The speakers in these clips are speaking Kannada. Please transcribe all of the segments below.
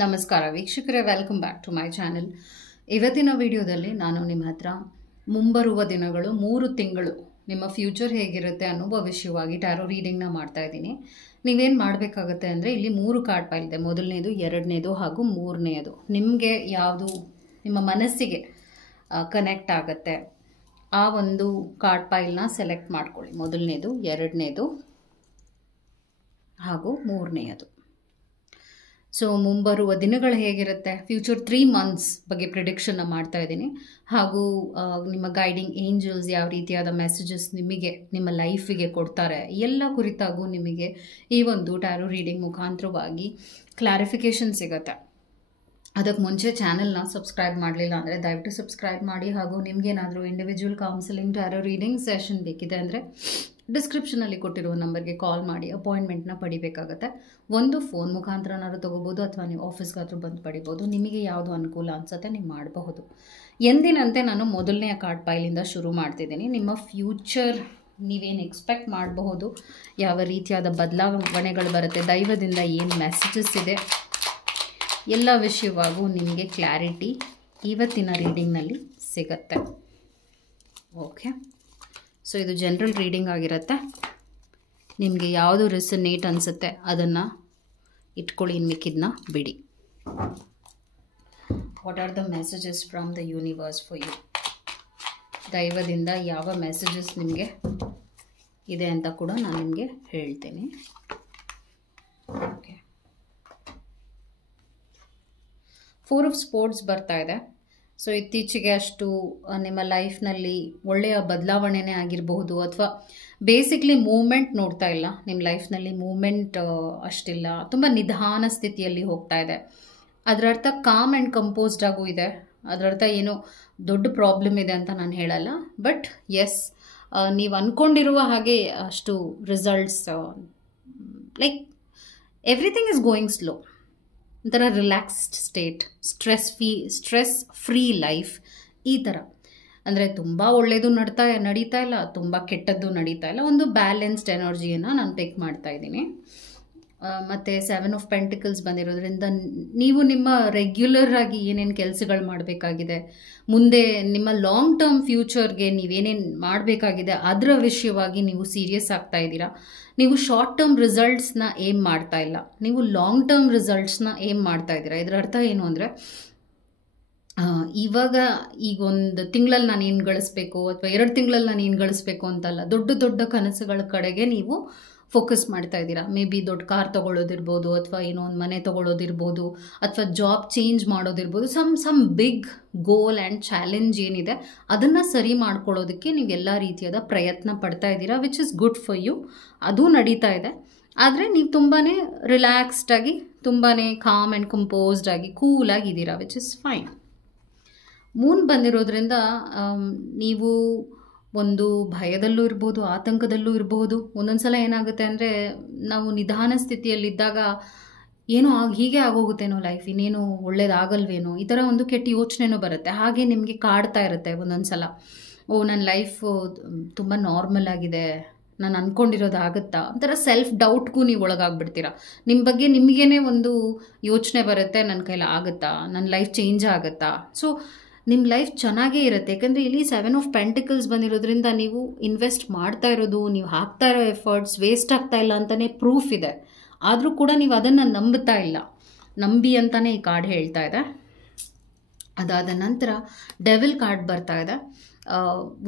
ನಮಸ್ಕಾರ ವೀಕ್ಷಕರೇ, welcome back to my channel. ಇವತ್ತಿನ ವಿಡಿಯೋದಲ್ಲಿ ನಾನು ನಿಮ್ಮ ಹತ್ರ ಮುಂಬರುವ ದಿನಗಳು 3 ತಿಂಗಳು ನಿಮ್ಮ ಫ್ಯೂಚರ್ ಹೇಗಿರುತ್ತೆ ಅನ್ನೋ ಭವಿಷ್ಯವಾಗಿ ಟ್ಯಾರೋ ರೀಡಿಂಗ್ನ ಮಾಡ್ತಾ ಇದ್ದೀನಿ. ನೀವೇನು ಮಾಡಬೇಕಾಗತ್ತೆ ಅಂದರೆ, ಇಲ್ಲಿ 3 ಕಾರ್ಡ್ ಪೈಲ್ ಇದೆ. ಮೊದಲನೇದು, ಎರಡನೇದು ಹಾಗೂ ಮೂರನೇದು. ನಿಮಗೆ ಯಾವುದು ನಿಮ್ಮ ಮನಸ್ಸಿಗೆ ಕನೆಕ್ಟ್ ಆಗುತ್ತೆ ಆ ಒಂದು ಕಾರ್ಡ್ ಪೈಲ್ನ ಸೆಲೆಕ್ಟ್ ಮಾಡ್ಕೊಳ್ಳಿ. ಮೊದಲನೇದು, ಎರಡನೇದು ಹಾಗೂ ಮೂರನೆಯದು. ಸೊ ಮುಂಬರುವ ದಿನಗಳು ಹೇಗಿರುತ್ತೆ, ಫ್ಯೂಚರ್ 3 ಮಂತ್ಸ್ ಬಗ್ಗೆ ಪ್ರಿಡಿಕ್ಷನ್ನ ಮಾಡ್ತಾ ಇದ್ದೀನಿ. ಹಾಗೂ ನಿಮ್ಮ ಗೈಡಿಂಗ್ ಏಂಜಲ್ಸ್ ಯಾವ ರೀತಿಯಾದ ಮೆಸೇಜಸ್ ನಿಮಗೆ ನಿಮ್ಮ ಲೈಫಿಗೆ ಕೊಡ್ತಾರೆ ಎಲ್ಲ ಕುರಿತಾಗೂ ನಿಮಗೆ ಈ ಒಂದು ಟ್ಯಾರೋ ರೀಡಿಂಗ್ ಮುಖಾಂತರವಾಗಿ ಕ್ಲಾರಿಫಿಕೇಷನ್ ಸಿಗುತ್ತೆ. ಅದಕ್ಕೆ ಮುಂಚೆ ಚಾನೆಲ್ನ ಸಬ್ಸ್ಕ್ರೈಬ್ ಮಾಡಲಿಲ್ಲ ಅಂದರೆ ದಯವಿಟ್ಟು ಸಬ್ಸ್ಕ್ರೈಬ್ ಮಾಡಿ. ಹಾಗೂ ನಿಮಗೇನಾದರೂ individual counselling tarot reading session ಬೇಕಿದೆ ಅಂದರೆ ಡಿಸ್ಕ್ರಿಪ್ಷನಲ್ಲಿ ಕೊಟ್ಟಿರುವ ನಂಬರ್ಗೆ ಕಾಲ್ ಮಾಡಿ ಅಪಾಯಿಂಟ್ಮೆಂಟ್ನ ಪಡಿಬೇಕಾಗತ್ತೆ. ಒಂದು ಫೋನ್ ಮುಖಾಂತರನಾದ್ರು ತೊಗೋಬೋದು ಅಥವಾ ನೀವು ಆಫೀಸ್ಗಾದ್ರೂ ಬಂದು ಪಡಿಬೋದು. ನಿಮಗೆ ಯಾವುದು ಅನುಕೂಲ ಅನಿಸುತ್ತೆ ನೀವು ಮಾಡಬಹುದು. ಎಂದಿನಂತೆ ನಾನು ಮೊದಲನೆಯ ಕಾರ್ಡ್ ಪೈಲಿಂದ ಶುರು ಮಾಡ್ತಿದ್ದೀನಿ. ನಿಮ್ಮ ಫ್ಯೂಚರ್ ನೀವೇನು ಎಕ್ಸ್ಪೆಕ್ಟ್ ಮಾಡಬಹುದು, ಯಾವ ರೀತಿಯಾದ ಬದಲಾವಣೆಗಳು ಬರುತ್ತೆ, ದೈವದಿಂದ ಏನು ಮೆಸೇಜಸ್ ಇದೆ, ಎಲ್ಲ ವಿಷಯವಾಗೂ ನಿಮಗೆ ಕ್ಲಾರಿಟಿ ಇವತ್ತಿನ ರೀಡಿಂಗ್ನಲ್ಲಿ ಸಿಗತ್ತೆ. ಓಕೆ, ಸೊ ಇದು ಜನರಲ್ ರೀಡಿಂಗ್ ಆಗಿರುತ್ತೆ. ನಿಮಗೆ ಯಾವುದು ರೆಸನೇಟ್ ಅನಿಸುತ್ತೆ ಅದನ್ನು ಇಟ್ಕೊಳ್ಳಿ, ಇನ್ನು ಮಿಕ್ಕಿದ್ನ ಬಿಡಿ. What are the messages from the universe for you? ದೈವದಿಂದ ಯಾವ ಮೆಸೇಜಸ್ ನಿಮಗೆ ಇದೆ ಅಂತ ಕೂಡ ನಾನು ನಿಮಗೆ ಹೇಳ್ತೀನಿ. ಓಕೆ, 4 ಆಫ್ ಸ್ಪೋರ್ಟ್ಸ್ ಬರ್ತಾ ಇದೆ. ಸೊ ಇತ್ತೀಚೆಗೆ ಅಷ್ಟು ನಿಮ್ಮ ಲೈಫ್ನಲ್ಲಿ ಒಳ್ಳೆಯ ಬದಲಾವಣೆನೇ ಆಗಿರಬಹುದು, ಅಥವಾ ಬೇಸಿಕ್ಲಿ ಮೂವ್ಮೆಂಟ್ ನೋಡ್ತಾ ಇಲ್ಲ ನಿಮ್ಮ ಲೈಫ್ನಲ್ಲಿ. ಮೂವ್ಮೆಂಟ್ ಅಷ್ಟಿಲ್ಲ, ತುಂಬ ನಿಧಾನ ಸ್ಥಿತಿಯಲ್ಲಿ ಹೋಗ್ತಾ ಇದೆ. ಅದರ ಅರ್ಥ ಕಾಮ್ ಆ್ಯಂಡ್ ಕಂಪೋಸ್ಡ್ ಆಗೂ ಇದೆ. ಅದರ ಅರ್ಥ ಏನೋ ದೊಡ್ಡ ಪ್ರಾಬ್ಲಮ್ ಇದೆ ಅಂತ ನಾನು ಹೇಳಲ್ಲ. ಬಟ್ ಎಸ್, ನೀವು ಅಂದ್ಕೊಂಡಿರುವ ಹಾಗೆ ಅಷ್ಟು results like everything is going slow. ಒಂಥರ relaxed state, stress free life ಈ ಥರ. ಅಂದರೆ ತುಂಬ ಒಳ್ಳೆಯದು ನಡೀತಾ ಇಲ್ಲ, ತುಂಬ ಕೆಟ್ಟದ್ದು ನಡೀತಾ ಇಲ್ಲ. ಒಂದು ಬ್ಯಾಲೆನ್ಸ್ಡ್ ಎನರ್ಜಿಯನ್ನು ನಾನು ಪಿಕ್ ಮಾಡ್ತಾ ಇದ್ದೀನಿ. ಮತ್ತು 7 ಆಫ್ ಪೆಂಟಿಕಲ್ಸ್ ಬಂದಿರೋದ್ರಿಂದ ನೀವು ನಿಮ್ಮ ರೆಗ್ಯುಲರ್ ಆಗಿ ಏನೇನು ಕೆಲಸಗಳು ಮಾಡಬೇಕಾಗಿದೆ, ಮುಂದೆ ನಿಮ್ಮ ಲಾಂಗ್ ಟರ್ಮ್ ಫ್ಯೂಚರ್ಗೆ ನೀವೇನೇನು ಮಾಡಬೇಕಾಗಿದೆ ಅದರ ವಿಷಯವಾಗಿ ನೀವು ಸೀರಿಯಸ್ ಆಗ್ತಾ ಇದ್ದೀರಾ. ನೀವು ಶಾರ್ಟ್ ಟರ್ಮ್ ರಿಸಲ್ಟ್ಸ್ನ ಏಮ್ ಮಾಡ್ತಾ ಇಲ್ಲ, ನೀವು ಲಾಂಗ್ ಟರ್ಮ್ ರಿಸಲ್ಟ್ಸ್ನ ಏಮ್ ಮಾಡ್ತಾ ಇದ್ದೀರಾ. ಇದರ ಅರ್ಥ ಏನು ಅಂದರೆ, ಇವಾಗ ಈಗ 1 ತಿಂಗಳಲ್ಲಿ ನಾನು ಏನು ಗಳಿಸ್ಬೇಕು ಅಥವಾ 2 ತಿಂಗಳಲ್ಲಿ ನಾನು ಏನು ಗಳಿಸ್ಬೇಕು ಅಂತಲ್ಲ, ದೊಡ್ಡ ದೊಡ್ಡ ಕನಸುಗಳ ಕಡೆಗೆ ನೀವು ಫೋಕಸ್ ಮಾಡ್ತಾ ಇದ್ದೀರಾ. ಮೇ ಬಿ ದೊಡ್ಡ ಕಾರ್ ತೊಗೊಳ್ಳೋದಿರ್ಬೋದು, ಅಥವಾ ಏನೋ ಒಂದು ಮನೆ ತೊಗೊಳ್ಳೋದಿರ್ಬೋದು, ಅಥವಾ ಜಾಬ್ ಚೇಂಜ್ ಮಾಡೋದಿರ್ಬೋದು. Some big goal and challenge ಏನಿದೆ ಅದನ್ನು ಸರಿ ಮಾಡ್ಕೊಳ್ಳೋದಕ್ಕೆ ನೀವು ಎಲ್ಲ ರೀತಿಯಾದ ಪ್ರಯತ್ನ ಪಡ್ತಾ ಇದ್ದೀರಾ, which is good for you. ಅದು ನಡೀತಾ ಇದೆ. ಆದರೆ ನೀವು ತುಂಬಾ ರಿಲ್ಯಾಕ್ಸ್ಡಾಗಿ, ತುಂಬಾ ಕಾಮ್ ಆ್ಯಂಡ್ ಕಂಪೋಸ್ಡ್ ಆಗಿ, ಕೂಲಾಗಿದ್ದೀರಾ, ವಿಚ್ ಇಸ್ ಫೈನ್. ಮೂನ್ ಬಂದಿರೋದ್ರಿಂದ ನೀವು ಒಂದು ಭಯದಲ್ಲೂ ಇರ್ಬೋದು, ಆತಂಕದಲ್ಲೂ ಇರಬಹುದು. ಒಂದೊಂದು ಸಲ ಏನಾಗುತ್ತೆ ಅಂದರೆ, ನಾವು ನಿಧಾನ ಸ್ಥಿತಿಯಲ್ಲಿದ್ದಾಗ ಏನೋ ಹೀಗೆ ಆಗೋಗುತ್ತೇನೋ ಲೈಫ್, ಇನ್ನೇನು ಒಳ್ಳೇದಾಗಲ್ವೇನೋ, ಈ ಥರ ಒಂದು ಕೆಟ್ಟ ಯೋಚನೆನೂ ಬರುತ್ತೆ. ಹಾಗೆ ನಿಮಗೆ ಕಾಡ್ತಾ ಇರುತ್ತೆ ಒಂದೊಂದು ಸಲ. ನನ್ನ ಲೈಫು ತುಂಬ ನಾರ್ಮಲ್ ಆಗಿದೆ, ನಾನು ಅಂದ್ಕೊಂಡಿರೋದು ಆಗುತ್ತಾ, ಒಂಥರ ಸೆಲ್ಫ್ ಡೌಟ್ಗೂ ನೀವು ಒಳಗಾಗ್ಬಿಡ್ತೀರಾ. ನಿಮ್ಮ ಬಗ್ಗೆ ನಿಮಗೇನೆ ಒಂದು ಯೋಚನೆ ಬರುತ್ತೆ, ನನ್ನ ಕೈಲಿ ಆಗುತ್ತಾ, ನನ್ನ ಲೈಫ್ ಚೇಂಜ್ ಆಗುತ್ತಾ. ಸೊ ನಿಮ್ಮ ಲೈಫ್ ಚೆನ್ನಾಗೇ ಇರುತ್ತೆ. ಯಾಕಂದರೆ ಇಲ್ಲಿ 7 ಆಫ್ ಪೆಂಟಿಕಲ್ಸ್ ಬಂದಿರೋದ್ರಿಂದ ನೀವು ಇನ್ವೆಸ್ಟ್ ಮಾಡ್ತಾ ಇರೋದು, ನೀವು ಹಾಕ್ತಾ ಇರೋ ಎಫರ್ಟ್ಸ್ ವೇಸ್ಟ್ ಆಗ್ತಾ ಇಲ್ಲ ಅಂತಲೇ ಪ್ರೂಫ್ ಇದೆ. ಆದರೂ ಕೂಡ ನೀವು ಅದನ್ನು ನಂಬುತ್ತಾ ಇಲ್ಲ. ನಂಬಿ ಅಂತಲೇ ಈ ಕಾರ್ಡ್ ಹೇಳ್ತಾ ಇದೆ. ಅದಾದ ನಂತರ ಡೆವಿಲ್ ಕಾರ್ಡ್ ಬರ್ತಾ ಇದೆ.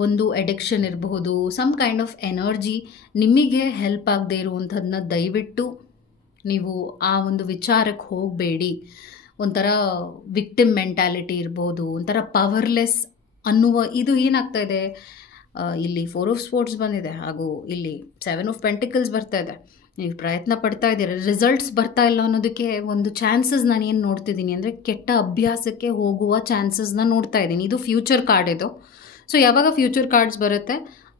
ಒಂದು ಅಡಿಕ್ಷನ್ ಇರಬಹುದು, ಸಮ್ ಕೈಂಡ್ ಆಫ್ ಎನರ್ಜಿ ನಿಮಗೆ ಹೆಲ್ಪ್ ಆಗದೆ ಇರುವಂಥದ್ದನ್ನ ದಯವಿಟ್ಟು ನೀವು ಆ ಒಂದು ವಿಚಾರಕ್ಕೆ ಹೋಗಬೇಡಿ. ಒಂಥರ ವಿಕ್ಟಿಮ್ ಮೆಂಟ್ಯಾಲಿಟಿ ಇರ್ಬೋದು, ಒಂಥರ ಪವರ್ಲೆಸ್ ಅನ್ನುವ ಇದು ಏನಾಗ್ತಾ ಇದೆ. ಇಲ್ಲಿ 4 ಆಫ್ ಸ್ಪೋರ್ಟ್ಸ್ ಬಂದಿದೆ, ಹಾಗೂ ಇಲ್ಲಿ 7 ಆಫ್ ಪೆಂಟಿಕಲ್ಸ್ ಬರ್ತಾ ಇದೆ. ನೀವು ಪ್ರಯತ್ನ ಪಡ್ತಾ ಇದ್ದೀರ, ರಿಸಲ್ಟ್ಸ್ ಬರ್ತಾ ಇಲ್ಲ ಅನ್ನೋದಕ್ಕೆ ಒಂದು ಚಾನ್ಸಸ್ ನಾನು ಏನು ನೋಡ್ತಿದ್ದೀನಿ ಅಂದರೆ, ಕೆಟ್ಟ ಅಭ್ಯಾಸಕ್ಕೆ ಹೋಗುವ ಚಾನ್ಸಸ್ನ ನೋಡ್ತಾ ಇದ್ದೀನಿ. ಇದು ಫ್ಯೂಚರ್ ಕಾರ್ಡ್ ಇದು. ಸೊ ಯಾವಾಗ ಫ್ಯೂಚರ್ ಕಾರ್ಡ್ಸ್ ಬರುತ್ತೆ,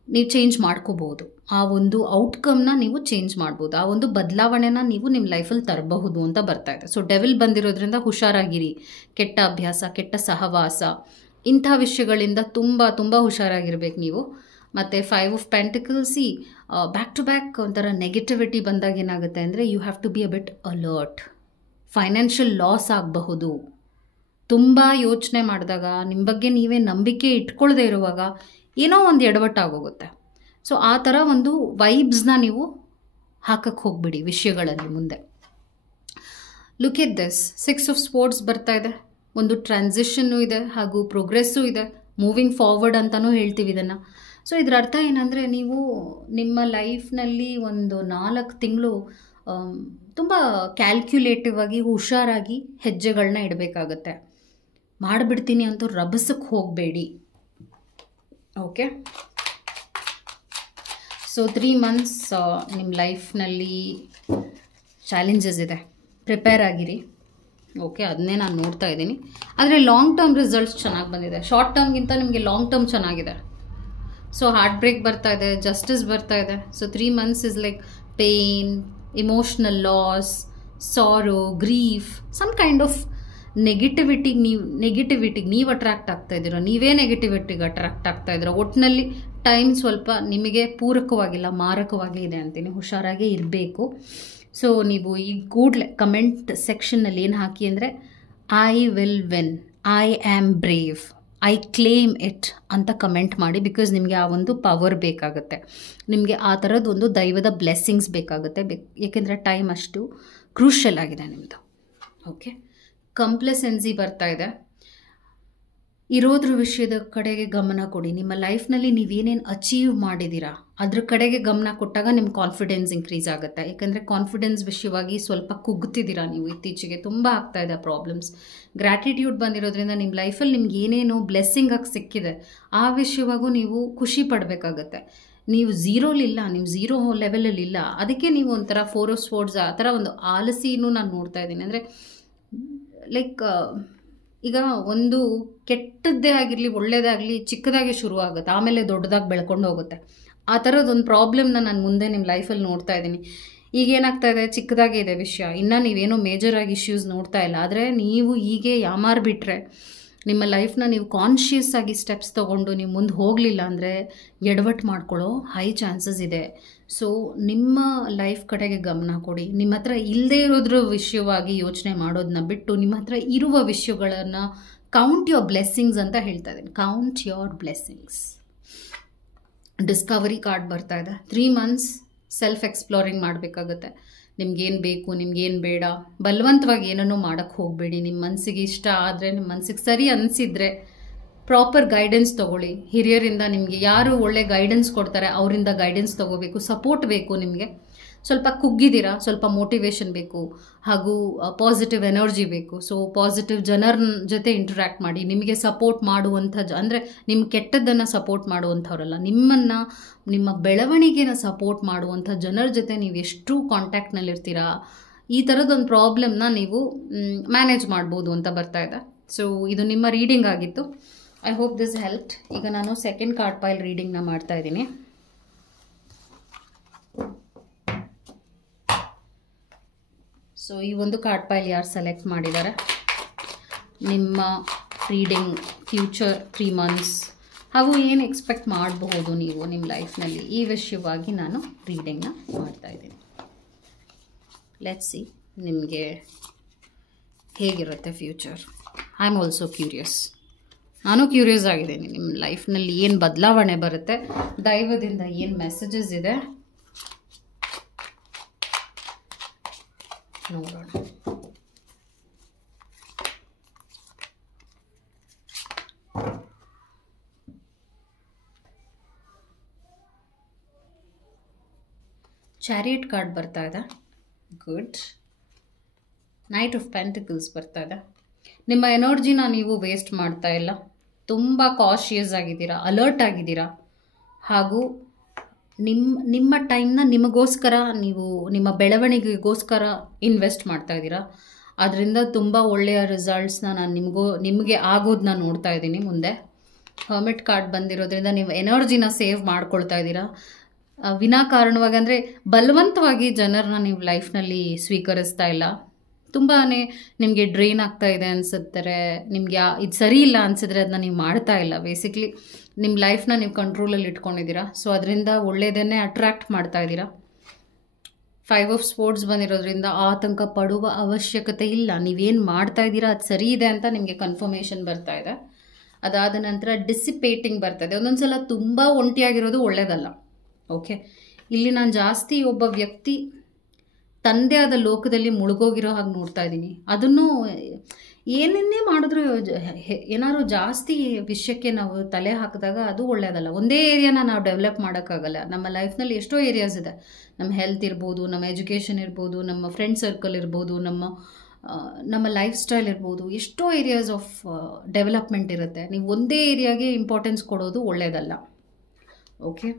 ನೀವು ಚೇಂಜ್ ಮಾಡ್ಕೋಬಹುದು. ಆ ಒಂದು ಔಟ್ಕಮ್ನ ನೀವು ಚೇಂಜ್ ಮಾಡ್ಬೋದು, ಆ ಒಂದು ಬದಲಾವಣೆನ ನೀವು ನಿಮ್ಮ ಲೈಫಲ್ಲಿ ತರಬಹುದು ಅಂತ ಬರ್ತಾ ಇದೆ. ಸೊ ಡೆವಿಲ್ ಬಂದಿರೋದ್ರಿಂದ ಹುಷಾರಾಗಿರಿ. ಕೆಟ್ಟ ಅಭ್ಯಾಸ, ಕೆಟ್ಟ ಸಹವಾಸ, ಇಂಥ ವಿಷಯಗಳಿಂದ ತುಂಬ ತುಂಬ ಹುಷಾರಾಗಿರ್ಬೇಕು ನೀವು. ಮತ್ತು 5 of pentacles, back to back ಒಂಥರ ನೆಗೆಟಿವಿಟಿ ಬಂದಾಗ ಏನಾಗುತ್ತೆ ಅಂದರೆ, you have to be a bit alert. Financial loss ಆಗಬಹುದು. ತುಂಬ ಯೋಚನೆ ಮಾಡಿದಾಗ, ನಿಮ್ಮ ಬಗ್ಗೆ ನೀವೇ ನಂಬಿಕೆ ಇಟ್ಕೊಳ್ಳದೆ ಇರುವಾಗ ಏನೋ ಒಂದು ಎಡವಟ್ಟಾಗೋಗುತ್ತೆ. ಸೊ ಆ ಥರ ಒಂದು ವೈಬ್ಸ್ನ ನೀವು ಹಾಕಕ್ಕೆ ಹೋಗ್ಬಿಡಿ ವಿಷಯಗಳಲ್ಲಿ ಮುಂದೆ. Look at this, 6 of sports ಬರ್ತಾ ಇದೆ. ಒಂದು ಟ್ರಾನ್ಸಿಷನ್ನು ಇದೆ ಹಾಗೂ ಪ್ರೋಗ್ರೆಸ್ಸು ಇದೆ. ಮೂವಿಂಗ್ ಫಾರ್ವರ್ಡ್ ಅಂತಲೂ ಹೇಳ್ತೀವಿ ಇದನ್ನು. ಸೊ ಇದರ ಅರ್ಥ ಏನಂದರೆ, ನೀವು ನಿಮ್ಮ ಲೈಫ್ನಲ್ಲಿ ಒಂದು 4 ತಿಂಗಳು ತುಂಬ ಕ್ಯಾಲ್ಕ್ಯುಲೇಟಿವ್ ಆಗಿ ಹುಷಾರಾಗಿ ಹೆಜ್ಜೆಗಳನ್ನ ಇಡಬೇಕಾಗತ್ತೆ. ಮಾಡಿಬಿಡ್ತೀನಿ ಅಂತೂ ರಭಸಕ್ಕೆ ಹೋಗಬೇಡಿ. ಓಕೆ, ಸೊ 3 ಮಂತ್ಸ್ ನಿಮ್ಮ ಲೈಫ್ನಲ್ಲಿ ಚಾಲೆಂಜಸ್ ಇದೆ, ಪ್ರಿಪೇರ್ ಆಗಿರಿ. ಓಕೆ, ಅದನ್ನೇ ನಾನು ನೋಡ್ತಾ ಇದ್ದೀನಿ. ಆದರೆ ಲಾಂಗ್ ಟರ್ಮ್ ರಿಸಲ್ಟ್ಸ್ ಚೆನ್ನಾಗಿ ಬಂದಿದೆ. ಶಾರ್ಟ್ ಟರ್ಮ್ಗಿಂತ ನಿಮಗೆ ಲಾಂಗ್ ಟರ್ಮ್ ಚೆನ್ನಾಗಿದೆ. ಸೊ ಹಾರ್ಟ್ ಬ್ರೇಕ್ ಬರ್ತಾ ಇದೆ, ಜಸ್ಟಿಸ್ ಬರ್ತಾ ಇದೆ. So 3 months is like pain, emotional loss, sorrow, grief, some kind of ನೆಗೆಟಿವಿಟಿಗೆ ನೀವು ಅಟ್ರಾಕ್ಟ್ ಆಗ್ತಾ ಇದ್ದೀರೋ, ನೀವೇ ನೆಗೆಟಿವಿಟಿಗೆ ಅಟ್ರಾಕ್ಟ್ ಆಗ್ತಾ ಇದ್ದೀರೋ. ಒಟ್ಟಿನಲ್ಲಿ ಟೈಮ್ ಸ್ವಲ್ಪ ನಿಮಗೆ ಪೂರಕವಾಗಿಲ್ಲ, ಮಾರಕವಾಗಿ ಇದೆ ಅಂತೀನಿ. ಹುಷಾರಾಗೇ ಇರಬೇಕು. ಸೊ ನೀವು ಈ ಕೂಡಲೇ ಕಮೆಂಟ್ ಸೆಕ್ಷನ್ನಲ್ಲಿ ಏನು ಹಾಕಿ ಅಂದರೆ, I will win, I am brave, I claim it ಅಂತ ಕಮೆಂಟ್ ಮಾಡಿ. ಬಿಕಾಸ್ ನಿಮಗೆ ಆ ಒಂದು ಪವರ್ ಬೇಕಾಗುತ್ತೆ, ನಿಮಗೆ ಆ ಥರದ್ದು ಒಂದು ದೈವದ ಬ್ಲೆಸ್ಸಿಂಗ್ಸ್ ಬೇಕಾಗುತ್ತೆ. ಏಕೆಂದರೆ ಟೈಮ್ ಅಷ್ಟು ಕ್ರೂಷಲ್ ಆಗಿದೆ ನಿಮ್ಮದು. ಓಕೆ, ಕಂಪ್ಲೆಸೆನ್ಸಿ ಬರ್ತಾ ಇದೆ. ಇರೋದ್ರ ವಿಷಯದ ಕಡೆಗೆ ಗಮನ ಕೊಡಿ. ನಿಮ್ಮ ಲೈಫ್ನಲ್ಲಿ ನೀವೇನೇನು ಅಚೀವ್ ಮಾಡಿದ್ದೀರಾ ಅದ್ರ ಕಡೆಗೆ ಗಮನ ಕೊಟ್ಟಾಗ ನಿಮ್ಮ ಕಾನ್ಫಿಡೆನ್ಸ್ ಇನ್ಕ್ರೀಸ್ ಆಗುತ್ತೆ. ಯಾಕಂದರೆ ಕಾನ್ಫಿಡೆನ್ಸ್ ವಿಷಯವಾಗಿ ಸ್ವಲ್ಪ ಕುಗ್ತಿದ್ದೀರಾ ನೀವು. ಇತ್ತೀಚೆಗೆ ತುಂಬ ಆಗ್ತಾ ಇದೆ ಪ್ರಾಬ್ಲಮ್ಸ್. ಗ್ರ್ಯಾಟಿಟ್ಯೂಡ್ ಬಂದಿರೋದ್ರಿಂದ ನಿಮ್ಮ ಲೈಫಲ್ಲಿ ನಿಮ್ಗೆ ಏನೇನು ಬ್ಲೆಸ್ಸಿಂಗ್ ಆಗಿ ಸಿಕ್ಕಿದೆ ಆ ವಿಷಯವಾಗೂ ನೀವು ಖುಷಿ ಪಡಬೇಕಾಗತ್ತೆ. ನೀವು ಝೀರೋಲಿಲ್ಲ, ನೀವು ಝೀರೋ ಲೆವೆಲಲ್ಲಿ ಇಲ್ಲ. ಅದಕ್ಕೆ ನೀವು ಒಂಥರ 4 ಆಫ್ ಸ್ಪೋರ್ಟ್ಸ್ ಆ ಥರ ಒಂದು ಆಲಸಿನೂ ನಾನು ನೋಡ್ತಾ ಇದ್ದೀನಿ. ಅಂದರೆ ಲೈಕ್ ಈಗ ಒಂದು ಕೆಟ್ಟದ್ದೇ ಆಗಿರಲಿ ಒಳ್ಳೆಯದೇ ಆಗಲಿ ಚಿಕ್ಕದಾಗಿ ಶುರು ಆಗುತ್ತೆ, ಆಮೇಲೆ ದೊಡ್ಡದಾಗಿ ಬೆಳ್ಕೊಂಡು ಹೋಗುತ್ತೆ. ಆ ಥರದ್ದೊಂದು ಪ್ರಾಬ್ಲಮ್ನ ನಾನು ಮುಂದೆ ನಿಮ್ಮ ಲೈಫಲ್ಲಿ ನೋಡ್ತಾ ಇದ್ದೀನಿ. ಈಗೇನಾಗ್ತಾ ಇದೆ, ಚಿಕ್ಕದಾಗೇ ಇದೆ ವಿಷಯ, ಇನ್ನೂ ನೀವೇನೋ ಮೇಜರಾಗಿ ಇಶ್ಯೂಸ್ ನೋಡ್ತಾ ಇಲ್ಲ. ಆದರೆ ನೀವು ಹೀಗೆ ಯಾಮಾರ್ಬಿಟ್ರೆ ನಿಮ್ಮ ಲೈಫ್ನ ನೀವು ಕಾನ್ಷಿಯಸ್ ಆಗಿ ಸ್ಟೆಪ್ಸ್ ತೊಗೊಂಡು ನೀವು ಮುಂದೆ ಹೋಗಲಿಲ್ಲ ಅಂದರೆ ಎಡವಟ್ಟು ಮಾಡ್ಕೊಳ್ಳೋ ಹೈ ಚಾನ್ಸಸ್ ಇದೆ. ಸೊ ನಿಮ್ಮ ಲೈಫ್ ಕಡೆಗೆ ಗಮನ ಕೊಡಿ. ನಿಮ್ಮ ಹತ್ರ ಇಲ್ಲದೇ ಇರೋದ್ರ ವಿಷಯವಾಗಿ ಯೋಚನೆ ಮಾಡೋದನ್ನ ಬಿಟ್ಟು ನಿಮ್ಮ ಹತ್ರ ಇರುವ ವಿಷಯಗಳನ್ನು ಕೌಂಟ್ ಯೋರ್ ಬ್ಲೆಸ್ಸಿಂಗ್ಸ್ ಅಂತ ಹೇಳ್ತಾ ಇದ್ದೀನಿ. Count your blessings. Discovery card ಬರ್ತಾ ಇದೆ. 3 ಮಂತ್ಸ್ ಸೆಲ್ಫ್ ಎಕ್ಸ್ಪ್ಲೋರಿಂಗ್ ಮಾಡಬೇಕಾಗುತ್ತೆ. ನಿಮ್ಗೇನು ಬೇಕು, ನಿಮ್ಗೇನು ಬೇಡ, ಬಲವಂತವಾಗಿ ಏನನ್ನೂ ಮಾಡೋಕ್ಕೆ ಹೋಗಬೇಡಿ. ನಿಮ್ಮ ಮನಸ್ಸಿಗೆ ಇಷ್ಟ ಆದರೆ, ನಿಮ್ಮ ಮನಸ್ಸಿಗೆ ಸರಿ ಅನಿಸಿದರೆ ಪ್ರಾಪರ್ ಗೈಡೆನ್ಸ್ ತೊಗೊಳ್ಳಿ. ಹಿರಿಯರಿಂದ ನಿಮಗೆ ಯಾರು ಒಳ್ಳೆ ಗೈಡೆನ್ಸ್ ಕೊಡ್ತಾರೆ ಅವರಿಂದ ಗೈಡೆನ್ಸ್ ತೊಗೋಬೇಕು. ಸಪೋರ್ಟ್ ಬೇಕು ನಿಮಗೆ. ಸ್ವಲ್ಪ ಕುಗ್ಗಿದ್ದೀರಾ, ಸ್ವಲ್ಪ ಮೋಟಿವೇಶನ್ ಬೇಕು ಹಾಗೂ ಪಾಸಿಟಿವ್ ಎನರ್ಜಿ ಬೇಕು. ಸೊ ಪಾಸಿಟಿವ್ ಜನರ ಜೊತೆ ಇಂಟ್ರ್ಯಾಕ್ಟ್ ಮಾಡಿ. ನಿಮಗೆ ಸಪೋರ್ಟ್ ಮಾಡುವಂಥ ಅಂದರೆ ನಿಮ್ಮ ಕೆಟ್ಟದ್ದನ್ನು ಸಪೋರ್ಟ್ ಮಾಡುವಂಥವ್ರಲ್ಲ, ನಿಮ್ಮನ್ನು ನಿಮ್ಮ ಬೆಳವಣಿಗೆನ ಸಪೋರ್ಟ್ ಮಾಡುವಂಥ ಜನರ ಜೊತೆ ನೀವು ಎಷ್ಟು ಕಾಂಟ್ಯಾಕ್ಟ್ನಲ್ಲಿರ್ತೀರಾ, ಈ ಥರದೊಂದು ಪ್ರಾಬ್ಲಮ್ನ ನೀವು ಮ್ಯಾನೇಜ್ ಮಾಡ್ಬೋದು ಅಂತ ಬರ್ತಾ ಇದೆ. ಸೊ ಇದು ನಿಮ್ಮ ರೀಡಿಂಗ್ ಆಗಿತ್ತು. I hope this helped. ಈಗ ನಾನು ಸೆಕೆಂಡ್ ಕಾರ್ಡ್ ಪೈಲ್ ರೀಡಿಂಗ್ನ ಮಾಡ್ತಾ ಇದ್ದೀನಿ. ಸೊ ಈ ಒಂದು ಕಾರ್ಡ್ ಪೈಲ್ ಯಾರು ಸೆಲೆಕ್ಟ್ ಮಾಡಿದ್ದಾರೆ, ನಿಮ್ಮ ರೀಡಿಂಗ್ ಫ್ಯೂಚರ್ 3 ಮಂತ್ಸ್ ಹಾಗೂ ಏನು ಎಕ್ಸ್ಪೆಕ್ಟ್ ಮಾಡಬಹುದು ನೀವು ನಿಮ್ಮ ಲೈಫ್ನಲ್ಲಿ, ಈ ವಿಷಯವಾಗಿ ನಾನು ರೀಡಿಂಗ್ನ ಮಾಡ್ತಾ ಇದ್ದೀನಿ. ಲೆಟ್ಸ್ ಸಿ ನಿಮಗೆ ಹೇಗಿರುತ್ತೆ future. I am also curious. ನಾನು ಕ್ಯೂರಿಯಸ್ ಆಗಿದ್ದೀನಿ ನಿಮ್ಮ ಲೈಫ್ನಲ್ಲಿ ಏನು ಬದಲಾವಣೆ ಬರುತ್ತೆ, ದೈವದಿಂದ ಏನು ಮೆಸೇಜಸ್ ಇದೆ ನೋಡೋಣ. ಚಾರಿಯಟ್ ಕಾರ್ಡ್ ಬರ್ತಾ ಇದೆ. ಗುಡ್. ನೈಟ್ ಆಫ್ ಪೆಂಟಿಕಲ್ಸ್ ಬರ್ತಾ ಇದೆ. ನಿಮ್ಮ ಎನರ್ಜಿನ ನೀವು ವೇಸ್ಟ್ ಮಾಡ್ತಾ ಇಲ್ಲ. ತುಂಬ ಕಾಶಿಯಸ್ ಆಗಿದ್ದೀರಾ, ಅಲರ್ಟ್ ಆಗಿದ್ದೀರಾ ಹಾಗೂ ನಿಮ್ಮ ಟೈಮ್ನ ನಿಮಗೋಸ್ಕರ, ನೀವು ನಿಮ್ಮ ಬೆಳವಣಿಗೆಗೋಸ್ಕರ ಇನ್ವೆಸ್ಟ್ ಮಾಡ್ತಾ ಇದ್ದೀರಾ. ಅದರಿಂದ ತುಂಬ ಒಳ್ಳೆಯ ರಿಸಲ್ಟ್ಸ್ನ ನಾನು ನಿಮಗೆ ಆಗೋದನ್ನ ನೋಡ್ತಾ ಇದ್ದೀನಿ ಮುಂದೆ. ಹರ್ಮಿಟ್ ಕಾರ್ಡ್ ಬಂದಿರೋದ್ರಿಂದ ನೀವು ಎನರ್ಜಿನ ಸೇವ್ ಮಾಡ್ಕೊಳ್ತಾ ಇದ್ದೀರಾ. ವಿನಾಕಾರಣವಾಗಿ ಅಂದರೆ ಬಲವಂತವಾಗಿ ಜನರನ್ನ ನೀವು ಲೈಫ್ನಲ್ಲಿ ಸ್ವೀಕರಿಸ್ತಾ ಇಲ್ಲ. ತುಂಬಾ ನಿಮಗೆ ಡ್ರೈನ್ ಆಗ್ತಾ ಇದೆ ಅನಿಸುತ್ತಾರೆ, ನಿಮಗೆ ಇದು ಸರಿ ಇಲ್ಲ ಅನಿಸಿದ್ರೆ ಅದನ್ನ ನೀವು ಮಾಡ್ತಾ ಇಲ್ಲ. ಬೇಸಿಕ್ಲಿ ನಿಮ್ಮ ಲೈಫ್ನ ನೀವು ಕಂಟ್ರೋಲಲ್ಲಿ ಇಟ್ಕೊಂಡಿದ್ದೀರಾ. ಸೊ ಅದರಿಂದ ಒಳ್ಳೆಯದನ್ನೇ ಅಟ್ರ್ಯಾಕ್ಟ್ ಮಾಡ್ತಾ ಇದ್ದೀರಾ. 5 ಆಫ್ ಸ್ಪೋರ್ಟ್ಸ್ ಬಂದಿರೋದ್ರಿಂದ ಆತಂಕ ಪಡುವ ಅವಶ್ಯಕತೆ ಇಲ್ಲ. ನೀವೇನು ಮಾಡ್ತಾ ಇದ್ದೀರಾ ಅದು ಸರಿ ಇದೆ ಅಂತ ನಿಮಗೆ ಕನ್ಫರ್ಮೇಷನ್ ಬರ್ತಾ ಇದೆ. ಅದಾದ ನಂತರ ಡಿಸಿಪೇಟಿಂಗ್ ಬರ್ತದೆ. ಒಂದೊಂದು ಸಲ ತುಂಬ ಒಂಟಿಯಾಗಿರೋದು ಒಳ್ಳೆಯದಲ್ಲ. ಓಕೆ, ಇಲ್ಲಿ ನಾನು ಜಾಸ್ತಿ ಒಬ್ಬ ವ್ಯಕ್ತಿ ತಂದೆ ಆದ ಲೋಕದಲ್ಲಿ ಮುಳುಗೋಗಿರೋ ಹಾಗೆ ನೋಡ್ತಾ ಇದ್ದೀನಿ. ಅದನ್ನು ಏನನ್ನೇ ಮಾಡಿದ್ರು ಏನಾದ್ರು ಜಾಸ್ತಿ ವಿಷಯಕ್ಕೆ ನಾವು ತಲೆ ಹಾಕಿದಾಗ ಅದು ಒಳ್ಳೆಯದಲ್ಲ. ಒಂದೇ ಏರಿಯಾನ ನಾವು ಡೆವಲಪ್ ಮಾಡೋಕ್ಕಾಗಲ್ಲ. ನಮ್ಮ ಲೈಫ್ನಲ್ಲಿ ಎಷ್ಟೋ ಏರಿಯಾಸ್ ಇದೆ. ನಮ್ಮ ಹೆಲ್ತ್ ಇರ್ಬೋದು, ನಮ್ಮ ಎಜುಕೇಷನ್ ಇರ್ಬೋದು, ನಮ್ಮ ಫ್ರೆಂಡ್ ಸರ್ಕಲ್ ಇರ್ಬೋದು, ನಮ್ಮ ಲೈಫ್ ಸ್ಟೈಲ್ ಇರ್ಬೋದು, ಎಷ್ಟೋ ಏರಿಯಾಸ್ ಆಫ್ ಡೆವಲಪ್ಮೆಂಟ್ ಇರುತ್ತೆ. ನೀವು ಒಂದೇ ಏರಿಯಾಗೆ ಇಂಪಾರ್ಟೆನ್ಸ್ ಕೊಡೋದು ಒಳ್ಳೆಯದಲ್ಲ. ಓಕೆ,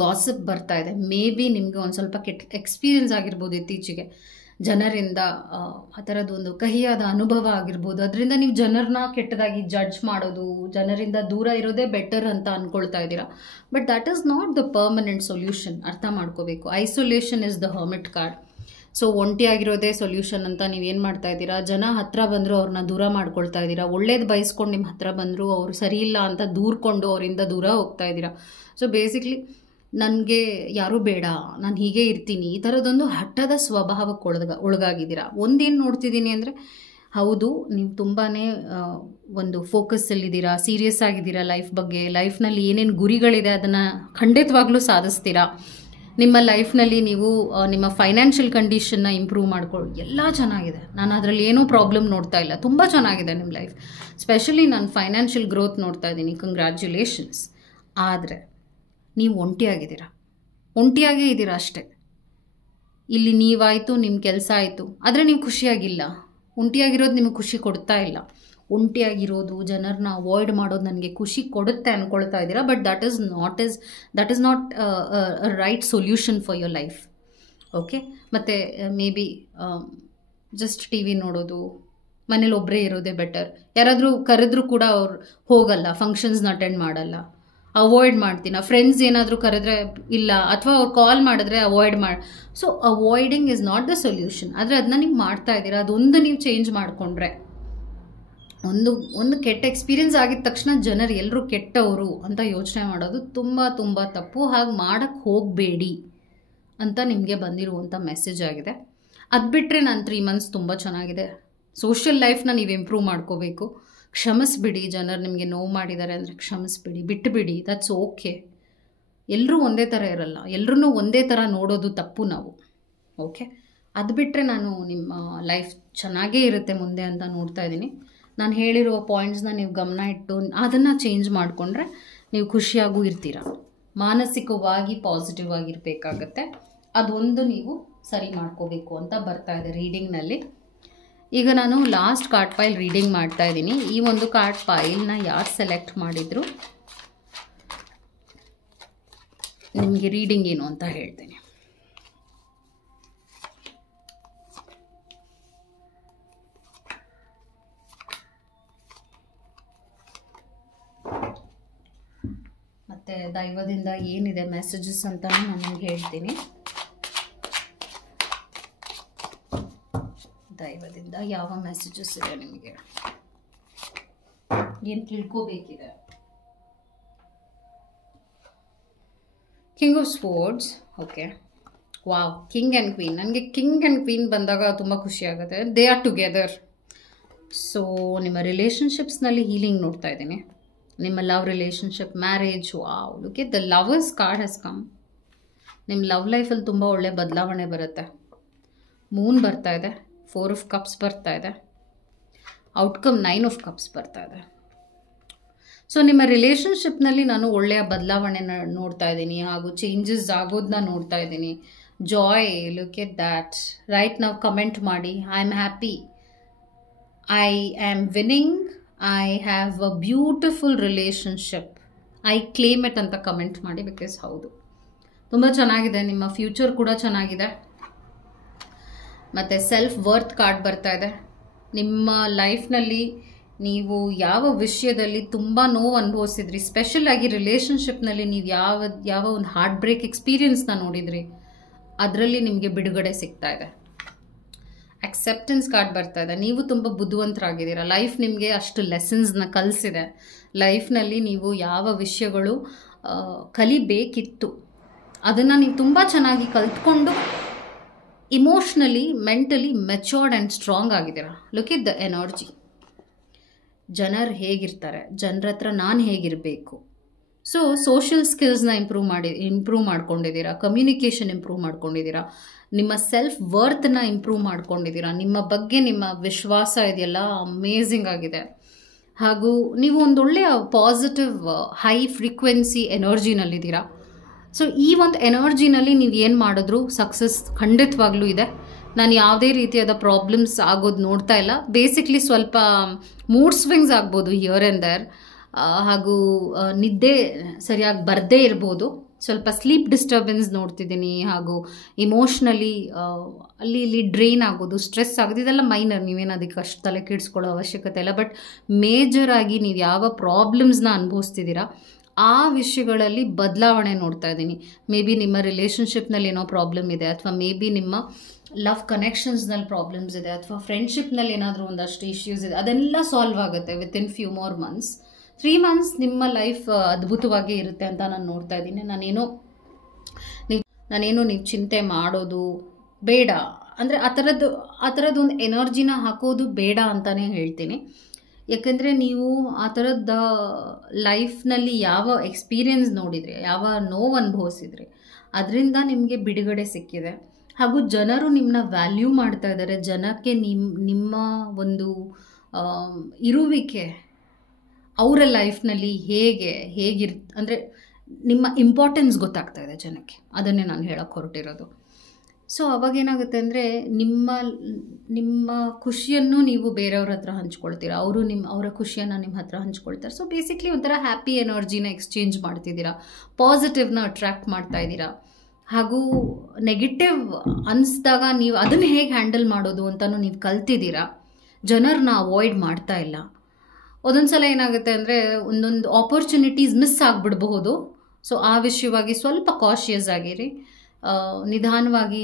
ಗಾಸಿಪ್ ಬರ್ತಾ ಇದೆ. ಮೇ ಬಿ ನಿಮಗೆ ಒಂದು ಸ್ವಲ್ಪ ಕೆಟ್ಟ ಎಕ್ಸ್ಪೀರಿಯನ್ಸ್ ಆಗಿರ್ಬೋದು ಇತ್ತೀಚೆಗೆ, ಜನರಿಂದ ಆ ಥರದ್ದೊಂದು ಕಹಿಯಾದ ಅನುಭವ ಆಗಿರ್ಬೋದು. ಅದರಿಂದ ನೀವು ಜನರನ್ನ ಕೆಟ್ಟದಾಗಿ ಜಡ್ಜ್ ಮಾಡೋದು, ಜನರಿಂದ ದೂರ ಇರೋದೇ ಬೆಟರ್ ಅಂತ ಅಂದ್ಕೊಳ್ತಾ ಇದ್ದೀರಾ. But that is not the permanent solution. ಅರ್ಥ ಮಾಡ್ಕೋಬೇಕು. Isolation is the hermit card. So ಒಂಟಿಯಾಗಿರೋದೇ ಸೊಲ್ಯೂಷನ್ ಅಂತ ನೀವೇನು ಮಾಡ್ತಾ ಇದ್ದೀರಾ, ಜನ ಹತ್ರ ಬಂದರೂ ಅವ್ರನ್ನ ದೂರ ಮಾಡ್ಕೊಳ್ತಾ ಇದ್ದೀರಾ. ಒಳ್ಳೇದು ಬಯಸ್ಕೊಂಡು ನಿಮ್ಮ ಹತ್ರ ಬಂದರೂ ಅವರು ಸರಿ ಇಲ್ಲ ಅಂತ ದೂರ್ಕೊಂಡು ಅವರಿಂದ ದೂರ ಹೋಗ್ತಾ ಇದ್ದೀರಾ. ಸೊ ಬೇಸಿಕ್ಲಿ ನನಗೆ ಯಾರೂ ಬೇಡ, ನಾನು ಹೀಗೆ ಇರ್ತೀನಿ, ಈ ಥರದೊಂದು ಹಠದ ಸ್ವಭಾವಕ್ಕೆ ಒಳಗಾಗಿದ್ದೀರಾ. ಒಂದೇನು ನೋಡ್ತಿದ್ದೀನಿ ಅಂದರೆ, ಹೌದು ನೀವು ತುಂಬಾ ಒಂದು ಫೋಕಸ್ಸಲ್ಲಿದ್ದೀರಾ, ಸೀರಿಯಸ್ ಆಗಿದ್ದೀರಾ ಲೈಫ್ ಬಗ್ಗೆ. ಲೈಫ್ನಲ್ಲಿ ಏನೇನು ಗುರಿಗಳಿದೆ ಅದನ್ನು ಖಂಡಿತವಾಗ್ಲೂ ಸಾಧಿಸ್ತೀರಾ. ನಿಮ್ಮ ಲೈಫ್ನಲ್ಲಿ ನೀವು ನಿಮ್ಮ ಫೈನಾನ್ಷಿಯಲ್ ಕಂಡೀಷನ್ನ ಇಂಪ್ರೂವ್ ಮಾಡ್ಕೊಳ್ಳಿ. ಎಲ್ಲ ಚೆನ್ನಾಗಿದೆ. ನಾನು ಅದರಲ್ಲಿ ಏನೂ ಪ್ರಾಬ್ಲಮ್ ನೋಡ್ತಾ ಇಲ್ಲ. ತುಂಬ ಚೆನ್ನಾಗಿದೆ ನಿಮ್ಮ ಲೈಫ್. ಸ್ಪೆಷಲಿ ನಾನು ಫೈನಾನ್ಷಿಯಲ್ ಗ್ರೋತ್ ನೋಡ್ತಾ ಇದ್ದೀನಿ. ಕಂಗ್ರ್ಯಾಚುಲೇಷನ್ಸ್. ಆದರೆ ನೀವು ಒಂಟಿಯಾಗೇ ಇದ್ದೀರಾ ಅಷ್ಟೇ. ಇಲ್ಲಿ ನೀವಾಯಿತು, ನಿಮ್ಮ ಕೆಲಸ ಆಯಿತು, ಆದರೆ ನೀವು ಖುಷಿಯಾಗಿಲ್ಲ. ಒಂಟಿಯಾಗಿರೋದು ನಿಮಗೆ ಖುಷಿ ಕೊಡ್ತಾ ಇಲ್ಲ. ಒಂಟಿಯಾಗಿರೋದು, ಜನರನ್ನ ಅವಾಯ್ಡ್ ಮಾಡೋದು ನನಗೆ ಖುಷಿ ಕೊಡುತ್ತೆ ಅಂದ್ಕೊಳ್ತಾ ಇದ್ದೀರಾ. But that is not right solution for your life. Okay, ಮತ್ತು maybe just T V ನೋಡೋದು, ಮನೇಲಿ ಒಬ್ಬರೇ ಇರೋದೇ ಬೆಟರ್. ಯಾರಾದರೂ ಕರೆದ್ರೂ ಕೂಡ ಅವ್ರು ಹೋಗಲ್ಲ, ಫಂಕ್ಷನ್ಸ್ನ ಅಟೆಂಡ್ ಮಾಡಲ್ಲ, ಅವಾಯ್ಡ್ ಮಾಡ್ತೀನಿ. ಫ್ರೆಂಡ್ಸ್ ಏನಾದರೂ ಕರೆದ್ರೆ ಇಲ್ಲ, ಅಥವಾ ಅವ್ರು ಕಾಲ್ ಮಾಡಿದ್ರೆ avoid so avoiding is not the solution. ಆದರೆ ಅದನ್ನ ನೀವು ಮಾಡ್ತಾ ಇದ್ದೀರಾ. ಅದೊಂದು ನೀವು ಚೇಂಜ್ ಮಾಡಿಕೊಂಡ್ರೆ, ಒಂದು ಕೆಟ್ಟ ಎಕ್ಸ್ಪೀರಿಯನ್ಸ್ ಆಗಿದ ತಕ್ಷಣ ಜನರು ಎಲ್ಲರೂ ಕೆಟ್ಟವರು ಅಂತ ಯೋಚನೆ ಮಾಡೋದು ತುಂಬ ತುಂಬ ತಪ್ಪು. ಹಾಗೆ ಮಾಡೋಕ್ಕೆ ಹೋಗಬೇಡಿ ಅಂತ ನಿಮಗೆ ಬಂದಿರುವಂಥ ಮೆಸೇಜ್ ಆಗಿದೆ. ಅದು ಬಿಟ್ಟರೆ ನಾನು 3 months ತುಂಬ ಚೆನ್ನಾಗಿದೆ. ಸೋಷಿಯಲ್ ಲೈಫ್ನ ನೀವು ಇಂಪ್ರೂವ್ ಮಾಡ್ಕೋಬೇಕು. ಕ್ಷಮಿಸ್ಬಿಡಿ. ಜನರು ನಿಮಗೆ ನೋವು ಮಾಡಿದ್ದಾರೆ ಅಂದರೆ ಕ್ಷಮಿಸ್ಬಿಡಿ, ಬಿಟ್ಟುಬಿಡಿ. That's okay. ಎಲ್ಲರೂ ಒಂದೇ ಥರ ಇರಲ್ಲ. ಎಲ್ಲರೂ ಒಂದೇ ಥರ ನೋಡೋದು ತಪ್ಪು ನಾವು. ಓಕೆ, ಅದು ಬಿಟ್ಟರೆ ನಾನು ನಿಮ್ಮ ಲೈಫ್ ಚೆನ್ನಾಗೇ ಇರುತ್ತೆ ಮುಂದೆ ಅಂತ ನೋಡ್ತಾ ಇದ್ದೀನಿ. ನಾನು ಹೇಳಿರೋ ಪಾಯಿಂಟ್ಸ್ನ ನೀವು ಗಮನ ಇಟ್ಟು ಅದನ್ನು ಚೇಂಜ್ ಮಾಡಿಕೊಂಡ್ರೆ ನೀವು ಖುಷಿಯಾಗೂ ಇರ್ತೀರ. ಮಾನಸಿಕವಾಗಿ ಪಾಸಿಟಿವ್ ಆಗಿರಬೇಕಾಗತ್ತೆ. ಅದೊಂದು ನೀವು ಸರಿ ಮಾಡ್ಕೋಬೇಕು ಅಂತ ಬರ್ತಾ ಇದೆ ರೀಡಿಂಗ್ನಲ್ಲಿ. ಈಗ ನಾನು ಲಾಸ್ಟ್ ಕಾರ್ಡ್ ಫೈಲ್ ರೀಡಿಂಗ್ ಮಾಡ್ತಾ ಇದ್ದೀನಿ. ಈ ಒಂದು ಕಾರ್ಡ್ ಫೈಲ್ನ ಯಾರು ಸೆಲೆಕ್ಟ್ ಮಾಡಿದ್ರು ನಿಮಗೆ ರೀಡಿಂಗ್ ಏನು ಅಂತ ಹೇಳ್ತೇನೆ. ಮತ್ತು ದೈವದಿಂದ ಏನಿದೆ ಮೆಸೇಜಸ್ ಅಂತ ನಾನು ನಿಮಗೆ ಹೇಳ್ತೀನಿ. ದೈವದಿಂದ ಯಾವ ಮೆಸೇಜಸ್ ಇದೆ, ನಿಮಗೆ ಏನು ತಿಳ್ಕೋಬೇಕಿದೆ. King of swords. Okay, wow, king and queen. ನನಗೆ ಕಿಂಗ್ ಆ್ಯಂಡ್ ಕ್ವೀನ್ ಬಂದಾಗ ತುಂಬ ಖುಷಿ ಆಗುತ್ತೆ. They are together. ಸೊ ನಿಮ್ಮ ರಿಲೇಷನ್ಶಿಪ್ಸ್ನಲ್ಲಿ ಹೀಲಿಂಗ್ ನೋಡ್ತಾ ಇದ್ದೀನಿ. ನಿಮ್ಮ love relationship, marriage. Wow, look at the lovers card has come. ನಿಮ್ಮ ಲವ್ ಲೈಫಲ್ಲಿ ತುಂಬ ಒಳ್ಳೆ ಬದಲಾವಣೆ ಬರುತ್ತೆ. ಮೂನ್ ಬರ್ತಾ ಇದೆ, 4 of cups ಬರ್ತಾ ಇದೆ, ಔಟ್ಕಮ್ 9 of cups ಬರ್ತಾ ಇದೆ. ಸೊ ನಿಮ್ಮ ರಿಲೇಷನ್ಶಿಪ್ನಲ್ಲಿ ನಾನು ಒಳ್ಳೆಯ ಬದಲಾವಣೆ ನೋಡ್ತಾ ಇದ್ದೀನಿ, ಹಾಗೂ ಚೇಂಜಸ್ ಆಗೋದನ್ನ ನೋಡ್ತಾ ಇದ್ದೀನಿ. Joy, look at that. Right ನಾವು ಕಮೆಂಟ್ ಮಾಡಿ, I am happy, I am winning, I have a beautiful relationship, I claim it ಅಂತ ಕಮೆಂಟ್ ಮಾಡಿ. ಬಿಕಾಸ್ ಹೌದು, ತುಂಬ ಚೆನ್ನಾಗಿದೆ. ನಿಮ್ಮ ಫ್ಯೂಚರ್ ಕೂಡ ಚೆನ್ನಾಗಿದೆ. ಮತ್ತು ಸೆಲ್ಫ್ ವರ್ತ್ ಕಾರ್ಡ್ ಬರ್ತಾ ಇದೆ. ನಿಮ್ಮ ಲೈಫ್ನಲ್ಲಿ ನೀವು ಯಾವ ವಿಷಯದಲ್ಲಿ ತುಂಬ ನೋವು ಅನುಭವಿಸಿದ್ರಿ, ಸ್ಪೆಷಲಾಗಿ ರಿಲೇಷನ್ಶಿಪ್ನಲ್ಲಿ ನೀವು ಯಾವ ಒಂದು ಹಾರ್ಟ್ ಬ್ರೇಕ್ ಎಕ್ಸ್ಪೀರಿಯನ್ಸ್ನ ನೋಡಿದ್ರಿ, ಅದರಲ್ಲಿ ನಿಮಗೆ ಬಿಡುಗಡೆ ಸಿಗ್ತಾ ಇದೆ. ಅಕ್ಸೆಪ್ಟೆನ್ಸ್ ಕಾರ್ಡ್ ಬರ್ತಾ ಇದೆ. ನೀವು ತುಂಬ ಬುದ್ಧಿವಂತರಾಗಿದ್ದೀರಾ. ಲೈಫ್ ನಿಮಗೆ ಅಷ್ಟು ಲೆಸನ್ಸ್ನ ಕಲಿಸಿದೆ. ಲೈಫ್ನಲ್ಲಿ ನೀವು ಯಾವ ವಿಷಯಗಳು ಕಲಿಬೇಕಿತ್ತು ಅದನ್ನು ನೀವು ತುಂಬ ಚೆನ್ನಾಗಿ ಕಲ್ತ್ಕೊಂಡು emotionally mentally matured and strong ಆಗಿದ್ದೀರಾ. Look it the energy. ಜನರು ಹೇಗಿರ್ತಾರೆ, ಜನರ ಹತ್ರ ನಾನು ಹೇಗಿರಬೇಕು. ಸೊ ಸೋಷಿಯಲ್ ಸ್ಕಿಲ್ಸ್ನ ಇಂಪ್ರೂವ್ ಮಾಡ್ಕೊಂಡಿದ್ದೀರಾ, ಕಮ್ಯುನಿಕೇಷನ್ ಇಂಪ್ರೂವ್ ಮಾಡ್ಕೊಂಡಿದ್ದೀರಾ, ನಿಮ್ಮ ಸೆಲ್ಫ್ ವರ್ತ್ನ ಇಂಪ್ರೂವ್ ಮಾಡ್ಕೊಂಡಿದ್ದೀರಾ, ನಿಮ್ಮ ಬಗ್ಗೆ ನಿಮ್ಮ ವಿಶ್ವಾಸ ಇದೆಯಲ್ಲ ಅಮೇಝಿಂಗ್ ಆಗಿದೆ. ಹಾಗೂ ನೀವು ಒಂದೊಳ್ಳೆಯ ಪಾಸಿಟಿವ್ ಹೈ ಫ್ರೀಕ್ವೆನ್ಸಿ ಎನರ್ಜಿನಲ್ಲಿದ್ದೀರಾ. ಸೊ ಈ ಒಂದು ಎನರ್ಜಿನಲ್ಲಿ ನೀವು ಏನು ಮಾಡಿದ್ರೂ ಸಕ್ಸಸ್ ಖಂಡಿತವಾಗ್ಲೂ ಇದೆ. ನಾನು ಯಾವುದೇ ರೀತಿಯಾದ ಪ್ರಾಬ್ಲಮ್ಸ್ ಆಗೋದು ನೋಡ್ತಾ ಇಲ್ಲ. ಬೇಸಿಕ್ಲಿ ಸ್ವಲ್ಪ ಮೂಡ್ ಸ್ವಿಂಗ್ಸ್ ಆಗ್ಬೋದು ಹಿಯರ್ ಆ್ಯಂಡ್ ದೇರ್, ಹಾಗೂ ನಿದ್ದೆ ಸರಿಯಾಗಿ ಬರದೇ ಇರ್ಬೋದು, ಸ್ವಲ್ಪ ಸ್ಲೀಪ್ ಡಿಸ್ಟರ್ಬೆನ್ಸ್ ನೋಡ್ತಿದ್ದೀನಿ, ಹಾಗೂ ಇಮೋಷ್ನಲಿ ಅಲ್ಲಿ ಇಲ್ಲಿ ಡ್ರೈನ್ ಆಗೋದು, ಸ್ಟ್ರೆಸ್ ಆಗೋದು, ಇದೆಲ್ಲ ಮೈನರ್, ನೀವೇನು ಅದಕ್ಕೆ ಅಷ್ಟು ತಲೆ ಕೆಡಿಸ್ಕೊಳ್ಳೋ ಅವಶ್ಯಕತೆ ಇಲ್ಲ. ಬಟ್ ಮೇಜರಾಗಿ ನೀವು ಯಾವ ಪ್ರಾಬ್ಲಮ್ಸ್ನ ಅನುಭವಿಸ್ತಿದ್ದೀರಾ ಆ ವಿಷಯಗಳಲ್ಲಿ ಬದಲಾವಣೆ ನೋಡ್ತಾ ಇದ್ದೀನಿ. ಮೇ ಬಿ ನಿಮ್ಮ ರಿಲೇಷನ್ಶಿಪ್ನಲ್ಲಿ ಏನೋ ಪ್ರಾಬ್ಲಮ್ ಇದೆ, ಅಥವಾ ಮೇ ಬಿ ನಿಮ್ಮ ಲವ್ ಕನೆಕ್ಷನ್ಸ್ನಲ್ಲಿ ಪ್ರಾಬ್ಲಮ್ಸ್ ಇದೆ, ಅಥವಾ ಫ್ರೆಂಡ್ಶಿಪ್ನಲ್ಲಿ ಏನಾದರೂ ಒಂದಷ್ಟು ಇಶ್ಯೂಸ್ ಇದೆ, ಅದೆಲ್ಲ ಸಾಲ್ವ್ ಆಗುತ್ತೆ within few more months. 3 months ನಿಮ್ಮ ಲೈಫ್ ಅದ್ಭುತವಾಗಿ ಇರುತ್ತೆ ಅಂತ ನಾನು ನೋಡ್ತಾ ಇದ್ದೀನಿ. ನಾನೇನು ನೀವು ಚಿಂತೆ ಮಾಡೋದು ಬೇಡ, ಅಂದರೆ ಆ ಥರದ್ದು ಒಂದು ಎನರ್ಜಿನ ಹಾಕೋದು ಬೇಡ ಅಂತಲೇ ಹೇಳ್ತೀನಿ. ಯಾಕೆಂದರೆ ನೀವು ಆ ಥರದ ಲೈಫ್ನಲ್ಲಿ ಯಾವ ಎಕ್ಸ್ಪೀರಿಯನ್ಸ್ ನೋಡಿದರೆ, ಯಾವ ನೋವು ಅನುಭವಿಸಿದರೆ ಅದರಿಂದ ನಿಮಗೆ ಬಿಡುಗಡೆ ಸಿಕ್ಕಿದೆ. ಹಾಗೂ ಜನರು ನಿಮ್ಮನ್ನ ವ್ಯಾಲ್ಯೂ ಮಾಡ್ತಾ ಇದ್ದಾರೆ. ಜನಕ್ಕೆ ನಿಮ್ಮ ಒಂದು ಇರುವಿಕೆ ಅವರ ಲೈಫ್ನಲ್ಲಿ ಅಂದರೆ ನಿಮ್ಮ ಇಂಪಾರ್ಟೆನ್ಸ್ ಗೊತ್ತಾಗ್ತಾ ಇದೆ ಜನಕ್ಕೆ. ಅದನ್ನೇ ನಾನು ಹೇಳೋಕ್ಕೆ ಹೊರಟಿರೋದು. ಸೊ ಅವಾಗೇನಾಗುತ್ತೆ ಅಂದರೆ ನಿಮ್ಮ ಖುಷಿಯನ್ನು ನೀವು ಬೇರೆಯವ್ರ ಹತ್ರ ಹಂಚ್ಕೊಳ್ತೀರಾ, ಅವರ ಖುಷಿಯನ್ನು ನಿಮ್ಮ ಹತ್ರ ಹಂಚ್ಕೊಳ್ತಾರೆ. ಸೊ ಬೇಸಿಕ್ಲಿ ಒಂಥರ ಹ್ಯಾಪಿ ಎನರ್ಜಿನ ಎಕ್ಸ್ಚೇಂಜ್ ಮಾಡ್ತಿದ್ದೀರಾ, ಪಾಸಿಟಿವ್ನ ಅಟ್ರ್ಯಾಕ್ಟ್ ಮಾಡ್ತಾ ಇದ್ದೀರಾ. ಹಾಗೂ ನೆಗೆಟಿವ್ ಅನಿಸ್ದಾಗ ನೀವು ಅದನ್ನು ಹೇಗೆ ಹ್ಯಾಂಡಲ್ ಮಾಡೋದು ಅಂತಲೂ ನೀವು ಕಲ್ತಿದ್ದೀರಾ. ಜನರನ್ನ ಅವಾಯ್ಡ್ ಮಾಡ್ತಾ ಇಲ್ಲ. ಒಂದೊಂದು ಸಲ ಏನಾಗುತ್ತೆ ಅಂದರೆ ಒಂದೊಂದು ಆಪರ್ಚುನಿಟೀಸ್ ಮಿಸ್ ಆಗಿಬಿಡಬಹುದು. ಸೊ ಆ ವಿಷಯವಾಗಿ ಸ್ವಲ್ಪ ಕಾಶಿಯಸ್ ಆಗಿರಿ, ನಿಧಾನವಾಗಿ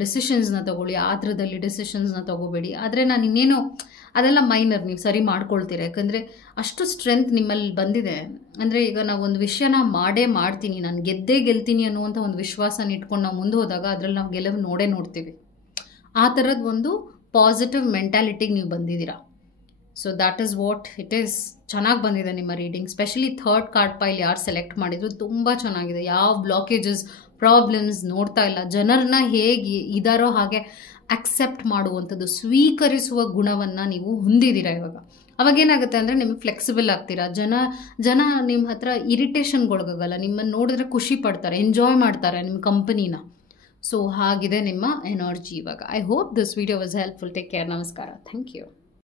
ಡಿಸಿಷನ್ಸ್ನ ತೊಗೊಳ್ಳಿ, ಆತರದಲ್ಲಿ ಡಿಸಿಷನ್ಸ್ನ ತೊಗೋಬೇಡಿ. ಆದರೆ ನಾನು ಇನ್ನೇನು ಅದೆಲ್ಲ ಮೈನರ್, ನೀವು ಸರಿ ಮಾಡ್ಕೊಳ್ತೀರ. ಯಾಕಂದರೆ ಅಷ್ಟು ಸ್ಟ್ರೆಂತ್ ನಿಮ್ಮಲ್ಲಿ ಬಂದಿದೆ. ಅಂದರೆ ಈಗ ನಾವು ಒಂದು ವಿಷಯನ ಮಾಡ್ತೀನಿ, ನಾನು ಗೆಲ್ತೀನಿ ಅನ್ನುವಂಥ ಒಂದು ವಿಶ್ವಾಸನ ಇಟ್ಕೊಂಡು ನಾವು ಮುಂದೆ ಹೋದಾಗ ಅದರಲ್ಲಿ ನಾವು ಗೆಲುವು ನೋಡ್ತೀವಿ. ಆ ಥರದ್ದು ಒಂದು ಪಾಸಿಟಿವ್ ಮೆಂಟ್ಯಾಲಿಟಿಗೆ ನೀವು ಬಂದಿದ್ದೀರಾ. So that is what it is. ಚೆನ್ನಾಗಿ ಬಂದಿದೆ ನಿಮ್ಮ ರೀಡಿಂಗ್. ಸ್ಪೆಷಲಿ 3rd ಕಾರ್ಡ್ ಪೈಲ್ ಯಾರು ಸೆಲೆಕ್ಟ್ ಮಾಡಿದ್ರು ತುಂಬ ಚೆನ್ನಾಗಿದೆ. ಯಾವ ಬ್ಲಾಕೇಜಸ್ ಪ್ರಾಬ್ಲಮ್ಸ್ ನೋಡ್ತಾ ಇಲ್ಲ, ಜನರನ್ನ ಹೇಗೆ ಇದಾರೋ ಹಾಗೆ ಅಕ್ಸೆಪ್ಟ್ ಮಾಡುವಂಥದ್ದು, ಸ್ವೀಕರಿಸುವ ಗುಣವನ್ನು ನೀವು ಹೊಂದಿದ್ದೀರಾ ಇವಾಗ. ಅವಾಗೇನಾಗುತ್ತೆ ಅಂದರೆ ನಿಮಗೆ ಫ್ಲೆಕ್ಸಿಬಲ್ ಆಗ್ತೀರಾ. ಜನ ನಿಮ್ಮ ಹತ್ರ ಇರಿಟೇಷನ್ಗೊಳಗಾಗಲ್ಲ, ನಿಮ್ಮನ್ನು ನೋಡಿದ್ರೆ ಖುಷಿ ಪಡ್ತಾರೆ, ಎಂಜಾಯ್ ಮಾಡ್ತಾರೆ ನಿಮ್ಮ ಕಂಪನಿನ. ಸೊ ಹಾಗಿದೆ ನಿಮ್ಮ ಎನರ್ಜಿ ಇವಾಗ. I hope this video was helpful. Take care. ನಮಸ್ಕಾರ. Thank you.